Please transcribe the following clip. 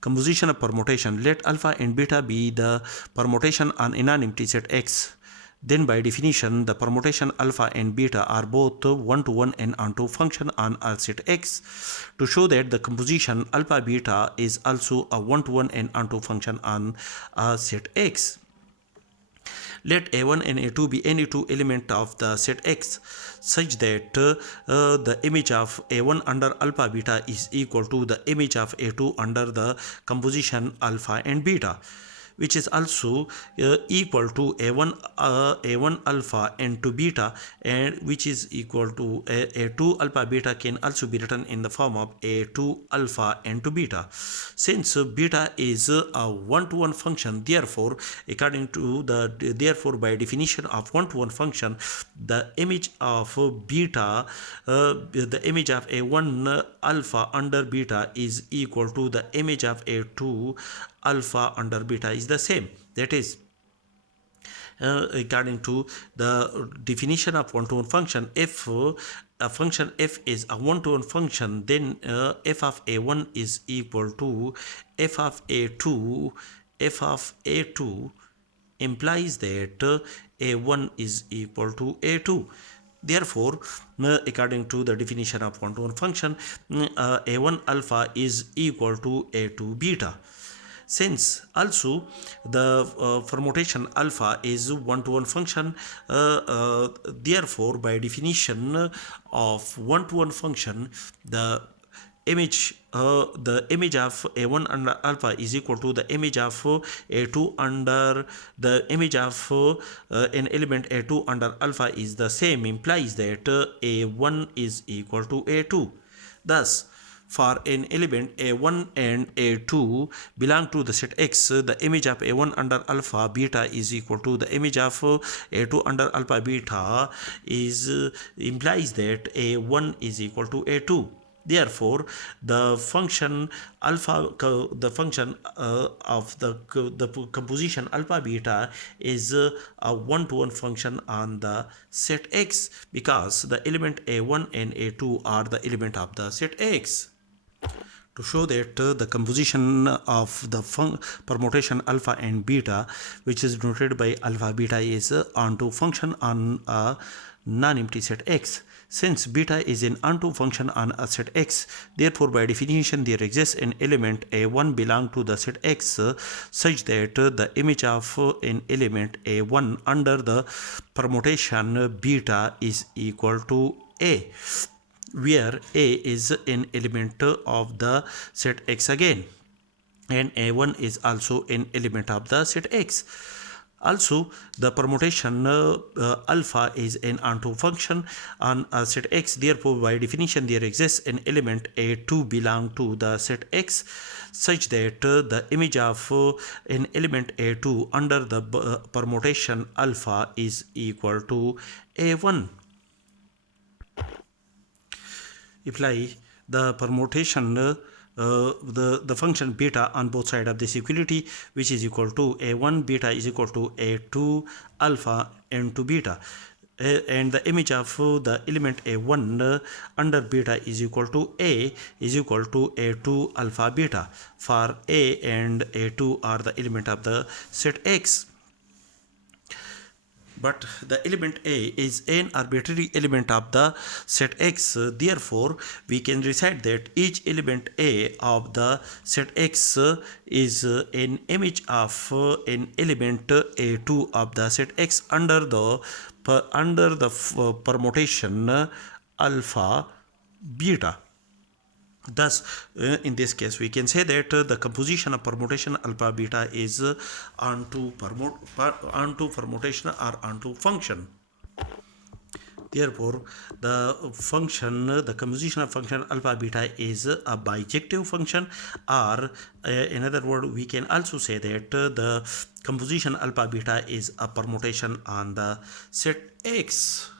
Composition of permutation. Let alpha and beta be the permutation on a non-empty set X. Then by definition, the permutation alpha and beta are both one-to-one and onto function on a set X. To show that the composition alpha beta is also a one-to-one and onto function on a set X. Let a1 and a2 be any two elements of the set X such that the image of a1 under alpha beta is equal to the image of a2 under the composition alpha and beta, which is also equal to a1 alpha and 2 beta, and which is equal to a2 alpha beta can also be written in the form of a2 alpha and 2 beta. Since beta is a one-to-one function, therefore by definition of one-to-one function, the image of beta, the image of a1 alpha under beta is equal to the image of a2 alpha under beta is the same. That is, according to the definition of one-to-one function, if a function f is a one-to-one function, then f of a1 is equal to f of a2. F of a2 implies that a1 is equal to a2. Therefore, according to the definition of one-to-one function, a1 alpha is equal to a2 beta. Since also the permutation alpha is one-to-one function, therefore by definition of one-to-one function, the image of a1 under alpha is equal to the image of a2 under the image of an element a2 under alpha is the same, implies that a1 is equal to a2. Thus, for an element a1 and a2 belong to the set X, the image of a1 under alpha beta is equal to the image of a2 under alpha beta implies that a1 is equal to a2. Therefore, the function alpha, the function of the composition alpha beta is a one-to-one function on the set X, because the element a1 and a2 are the element of the set X. To show that the composition of the permutation alpha and beta, which is denoted by alpha beta, is onto function on a non-empty set X. Since beta is an onto function on a set X, therefore by definition there exists an element a1 belong to the set X such that the image of an element a1 under the permutation beta is equal to a, where a is an element of the set X again, and a1 is also an element of the set X. Also, the permutation alpha is an onto function on a set X. Therefore, by definition, there exists an element a2 belong to the set X such that the image of an element a2 under the permutation alpha is equal to a1. Apply the permutation the function beta on both sides of this equality, which is equal to a1 beta is equal to a2 alpha and 2 beta, and the image of the element a1 under beta is equal to a is equal to a2 alpha beta, for a and a2 are the element of the set X. But the element a is an arbitrary element of the set X. Therefore, we can recite that each element a of the set X is an image of an element a2 of the set X under the permutation alpha beta. Thus, in this case, we can say that the composition of permutation alpha beta is onto permutation or onto function. Therefore, the composition of function alpha beta is a bijective function, or in other words, we can also say that the composition alpha beta is a permutation on the set X.